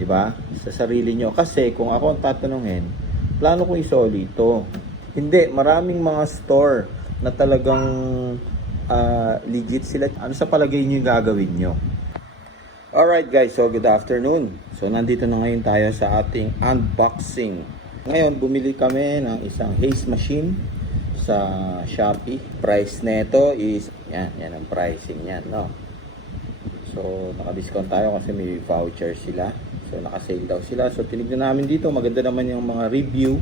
'Di ba? Sa sarili nyo. Kasi kung ako ang tatanungin, plano ko isoli ito. Hindi, maraming mga store na talagang legit sila. Ano sa palagay nyo yung gagawin nyo? Alright guys, so good afternoon. So nandito na ngayon tayo sa ating unboxing. Ngayon, bumili kami ng isang haze machine sa Shopee. Price nito is, yan ang pricing yan, no? So, naka-discount tayo kasi may voucher sila. So, naka-sale daw sila. So, tinignan namin dito. Maganda naman yung mga review.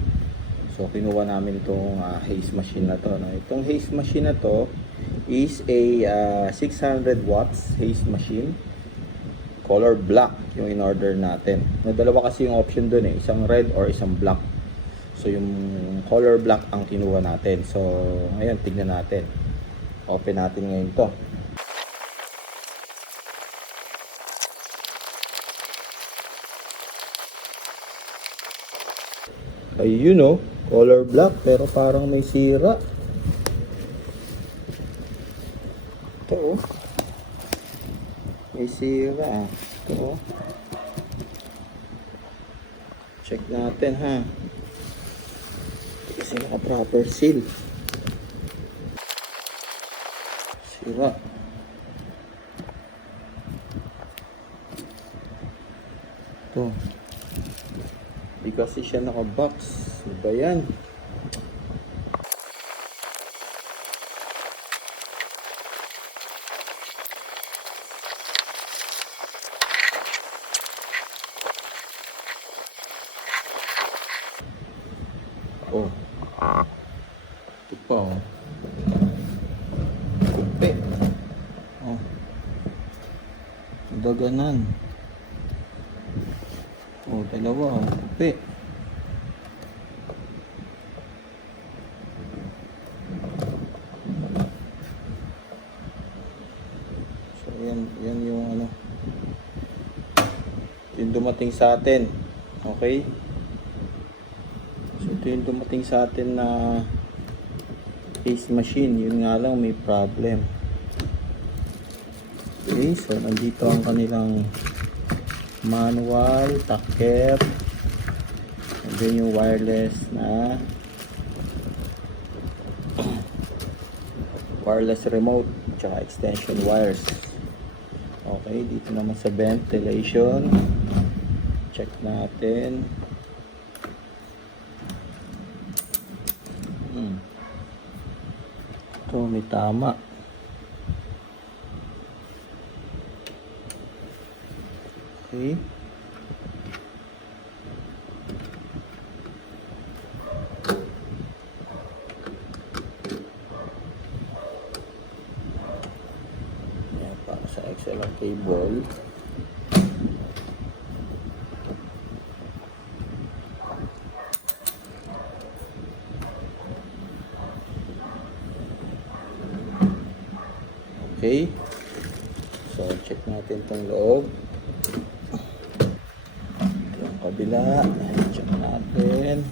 So, kinuha namin itong haze machine na to. No? Itong haze machine na to is a 600 watts haze machine. Color black yung in-order natin. No, dalawa kasi yung option dun eh. Isang red or isang black. So, yung color black ang kinuha natin. So, ngayon, tignan natin. Open natin ngayon to. Ayun oh, color black pero parang may sira. Ito oh. May sira. Ito oh. Check natin ha. Kasi naka-proper seal. Sira. Ito. Di kasi siya naka-box. Ano ba yan? Oh. Ito pa oh. Kupi. Oh. Daganan. Oh, dalawa oh. Kupi. So, yan yung ano. Yung dumating sa atin. Okay? So, ito yung dumating sa atin na haze machine. Yun nga lang, may problem. Okay, so nandito ang kanilang manual, takip, and then yung wireless na wireless remote, tsaka extension wires. Okay, dito naman sa ventilation, check natin. Ito, may tama. Okay. Yan, para sa XLR cable. Okay. So, check natin itong loob. Yung kabila. Check natin.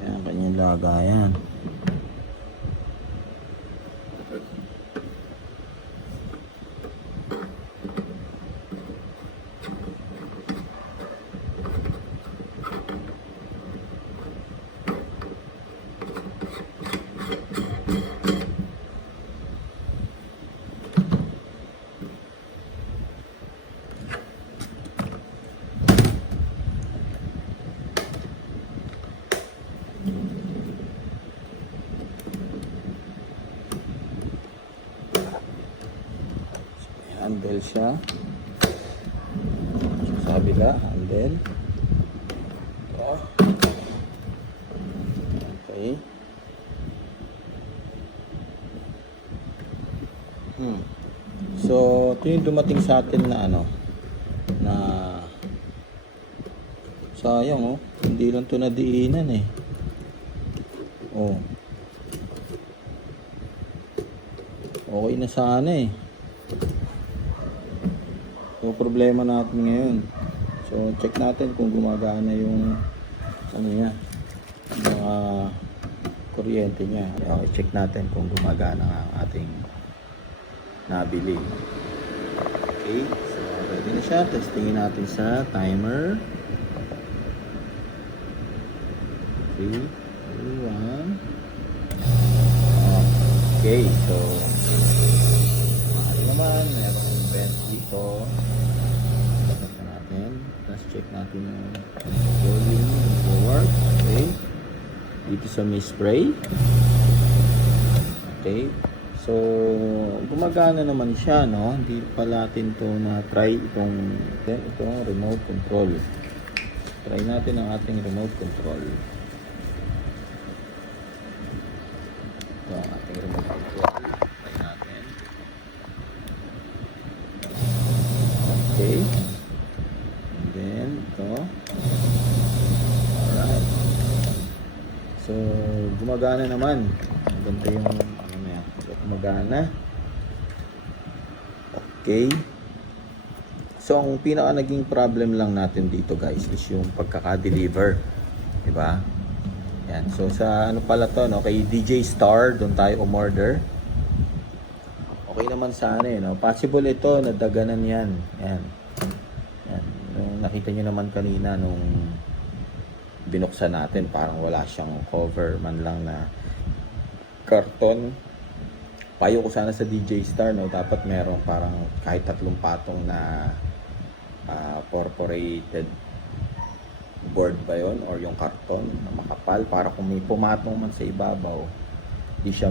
Yan, kanyang lagayan. Handle siya. Sa kabila, handle. Ito. Okay. So, ito yung dumating sa atin na ano, na sayang oh, hindi lang ito nadiinan eh. Oh. Okay na sana eh. So, problema natin ngayon. So, check natin kung gumagana yung ano niya, mga kuryente niya. Okay, check natin kung gumagana ang ating nabili. Okay, so ready na siya. Testingin natin sa timer. 3, 2, 1. Okay, so ano naman, merong vent dito. Check natin. Tapos check natin yung volume, yung forward. Okay. Dito sa may spray. Okay. So, gumagana naman siya, no? Hindi pa natin to na-try itong remote control. Try natin ang ating remote control. Ito ang ating remote control. Try natin. Okay. And then, ito. Alright. So, gumagana naman. Maganda yung gumagana. Okay. So, ang pinaka naging problem lang natin dito, guys, is yung pagkaka-deliver. Diba? Yan. So, sa ano pala to, no? Kay DJ Star, doon tayo umorder. Okay naman sana, no? Possible ito, nadaganan yan. Yan. Yan. Nung nakita nyo naman kanina, nung binuksan natin, parang wala siyang cover man lang na karton. Payo ko sana sa DJ Star, no? Dapat meron parang kahit 3 patong na perforated board ba yon or yung karton na makapal para kung may pumatong man sa ibabaw, di siya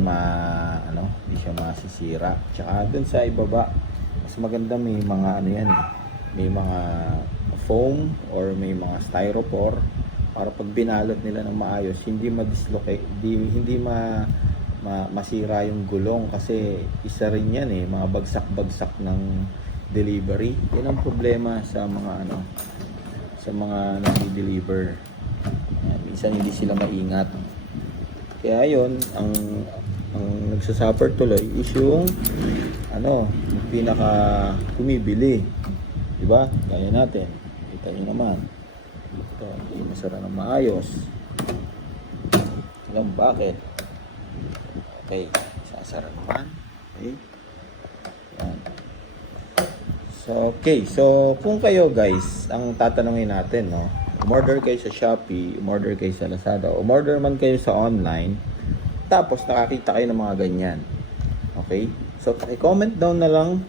masisira. Tsaka dun sa ibaba, mas maganda may mga ano yan, may mga foam or may mga styrofoam para pag binalot nila ng maayos, hindi ma-dislocate, hindi masira yung gulong, kasi isa rin yan mga bagsak-bagsak ng delivery. Yan ang problema sa mga sa mga nag-deliver. Minsan hindi sila maingat. Kaya yon ang nagsasuffer tuloy is yung pinaka bumibili. Diba? Gaya natin. Kita nyo naman. Ito, hindi masara ng maayos. Alam bakit? Okay, sasara naman. Okay. Yan. So, kung kayo guys, ang tatanungin natin, no? Umorder kayo sa Shopee, umorder kayo sa Lazada, umorder man kayo sa online, tapos nakakita kayo ng mga ganyan. Okay? So, i-comment down na lang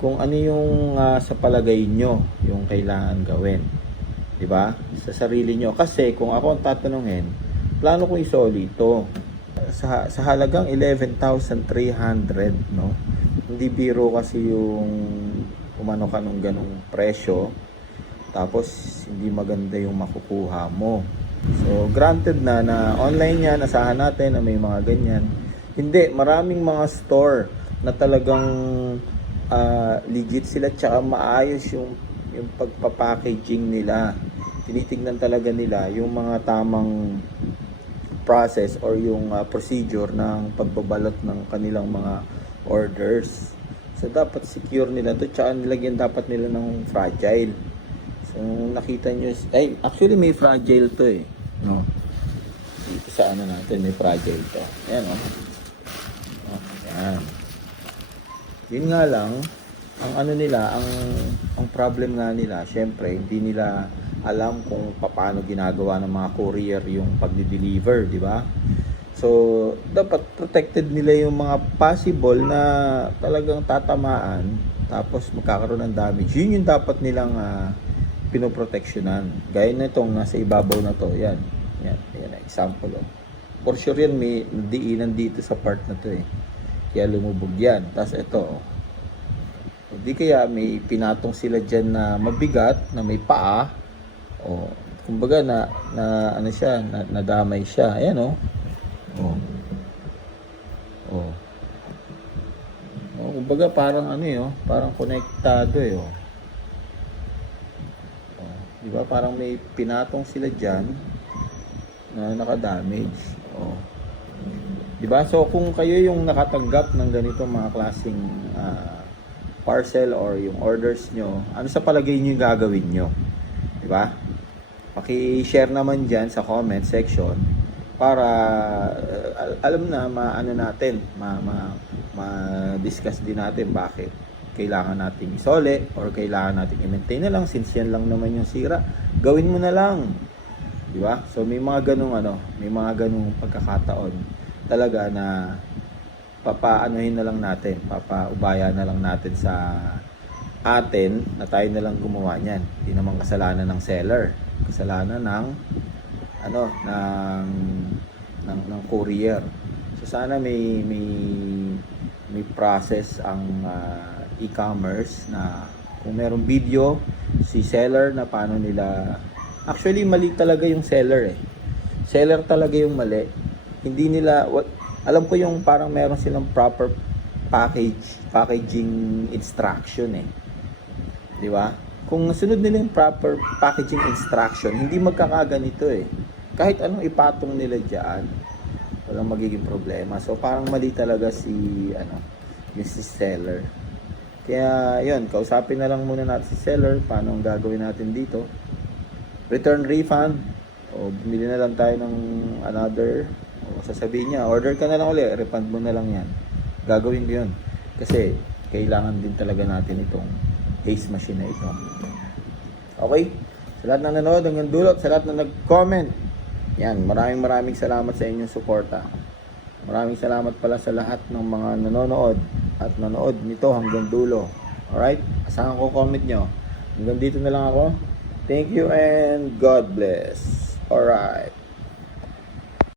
kung ano yung sa palagay nyo yung kailangan gawin. Diba? Sa sarili nyo. Kasi kung ako ang tatanungin, plano kong isoli ito. Sa halagang 11,300, no? Hindi biro kasi yung umano ka nung ganong presyo, tapos hindi maganda yung makukuha mo. So, granted na online yan, asahan natin na may mga ganyan. Hindi, maraming mga store na talagang legit sila, tsaka maayos yung pagpapackaging nila. Tinitignan talaga nila yung mga tamang process or yung procedure ng pagbabalot ng kanilang mga orders. So, dapat secure nila to, tsaka nilagyan dapat nila ng fragile. So, nakita nyo, actually may fragile to no? Dito sa natin, may fragile to. Ayan, ayan. Yun nga lang, ang nila, ang problem nga nila, syempre, hindi nila alam kung paano ginagawa ng mga courier yung pagdi-deliver, di ba? So, dapat protected nila yung mga possible na talagang tatamaan, tapos magkakaroon ng damage. Yun yung dapat nilang pinoproteksyonan. Gaya na itong nasa ibabaw na to. Yan, example. For sure yan, may diinan dito sa part na to Kaya lumubog yan. Tapos ito. Hindi kaya may pinatong sila dyan na mabigat, na may paa. Kumbaga nadamay siya. Ayan kumbaga parang parang konektado di ba? Parang may pinatong sila diyan na naka-damage. Di ba? So kung kayo yung nakatanggap ng ganito mga klaseng parcel or yung orders nyo, ano sa palagay nyo yung gagawin nyo? Di ba? Paki-share naman dyan sa comment section para alam na maano natin, ma-discuss din natin bakit kailangan nating isole or kailangan nating i-maintain na lang since yan lang naman yung sira. Gawin mo na lang. Di ba? So may mga ganung pagkakataon talaga na papaanuhin na lang natin, papaubaya na lang natin sa atin na tayo na lang gumawa niyan. Hindi naman kasalanan ng seller, kasalanan ng courier. So sana may process ang e-commerce na kung merong video si seller na paano nila, actually mali talaga yung seller eh. Seller talaga yung mali. Hindi nila alam ko yung parang meron silang proper packaging instruction eh. 'Di ba? Kung nasunod nila yung proper packaging instruction, hindi magkakaganito eh. Kahit anong ipatong nila diyan, walang magiging problema. So parang mali talaga yung si seller. Kaya yun, kausapin na lang muna natin si seller paano ang gagawin natin dito. Return refund o bumili na lang tayo ng another o sasabihin niya, order ka na lang ulit, refund mo na lang yan. Gagawin ko yun. Kasi kailangan din talaga natin itong Ace machine na ito. Okay? Sa lahat ng nanood hanggang dulo, sa lahat na nag-comment, yan, maraming salamat sa inyong suporta. Maraming salamat pala sa lahat ng mga nanonood at nanood nito hanggang dulo. Alright? Asahan ko comment nyo. Hanggang dito na lang ako. Thank you and God bless. Alright.